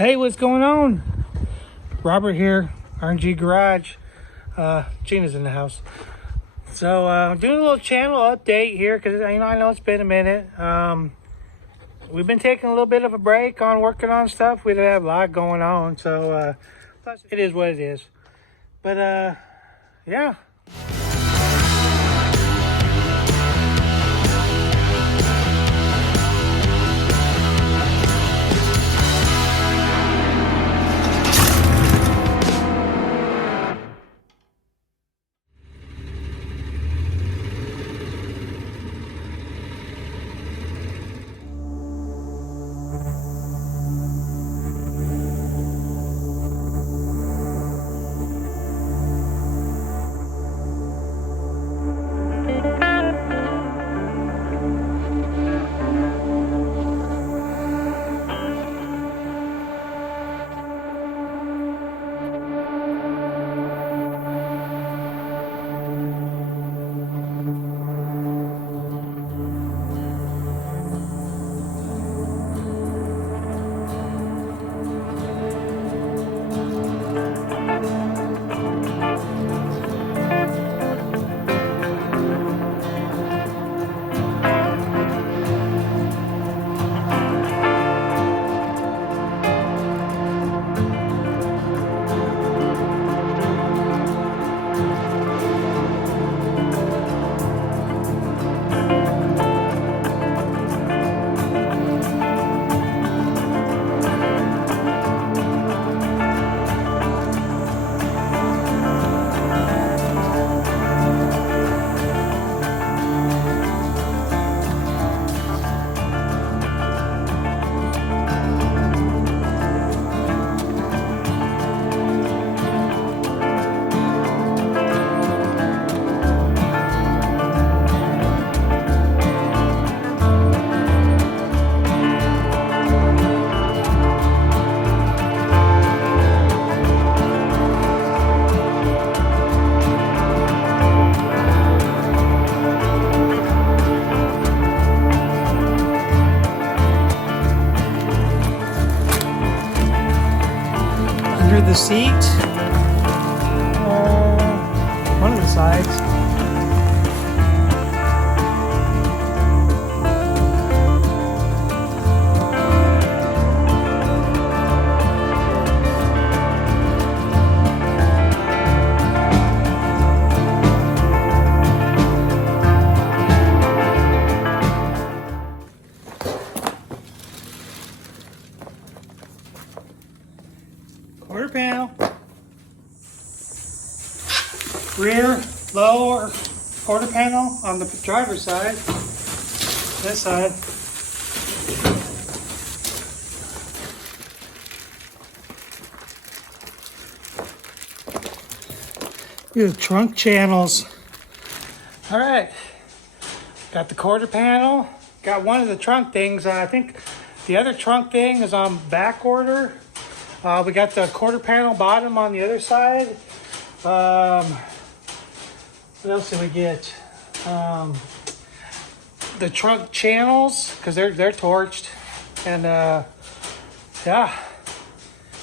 Hey, what's going on? Robert here, RNG Garage. Gina's in the house. So, doing a little channel update here because I know it's been a minute. We've been taking a little bit of a break on working on stuff. We didn't have a lot going on, so it is what it is. But yeah. Under the seat, one of the sides. Quarter panel, rear, lower quarter panel on the driver's side, this side. Here's the trunk channels. All right, got the quarter panel, got one of the trunk things. I think the other trunk thing is on back order. We got the quarter panel bottom on the other side. What else did we get? The trunk channels, because they're torched. And yeah,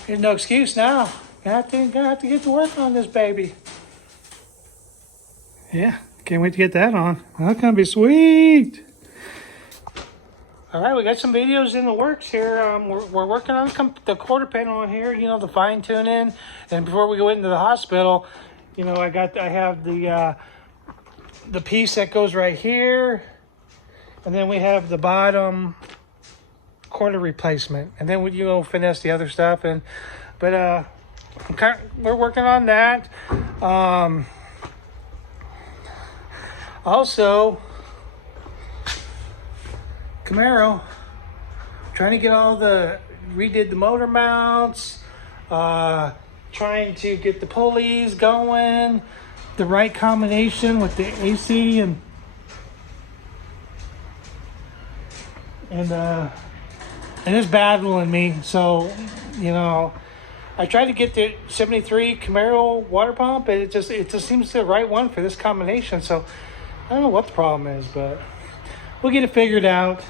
there's no excuse now. Gonna have to get to work on this baby. Yeah, can't wait to get that on. That's gonna be sweet. All right, we got some videos in the works here. We're working on the quarter panel on here, the fine tuning. And before we go into the hospital, I have the piece that goes right here, and then we have the bottom quarter replacement, and then we finesse the other stuff. But we're working on that. Also, Camaro, trying to get redid the motor mounts, trying to get the pulleys going, the right combination with the AC and it's battling me. So, I tried to get the 73 Camaro water pump, and it just seems the right one for this combination. So I don't know what the problem is, but we'll get it figured out.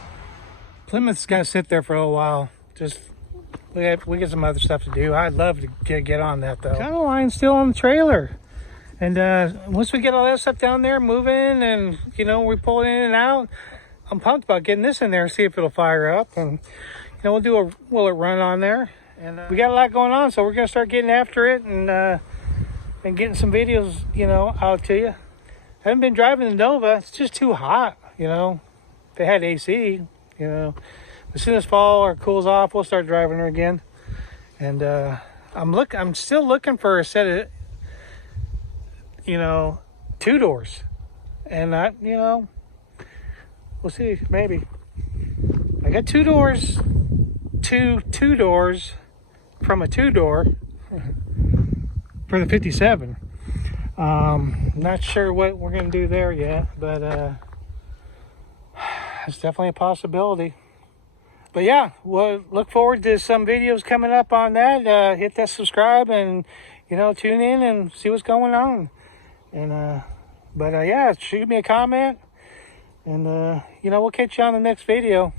Plymouth's got to sit there for a while. Just we get some other stuff to do. I'd love to get on that though. Kind of line still on the trailer. And once we get all that stuff down there moving and, you know, we pull it in and out, I'm pumped about getting this in there and see if it'll fire up. And, you know, we'll do a will it run on there. And we got a lot going on, so we're going to start getting after it and getting some videos, you know, out to you. I haven't been driving the Nova. It's just too hot, you know. If they had AC, you know. As soon as fall or cools off, we'll start driving her again. And I'm still looking for a set of, you know, 2-doors. And you know, we'll see, maybe. I got 2 doors, two doors from a 2-door for the 57. Not sure what we're going to do there yet, but it's definitely a possibility. But yeah, we'll look forward to some videos coming up on that. Hit that subscribe and, you know, tune in and see what's going on. And yeah, shoot me a comment, and you know, we'll catch you on the next video.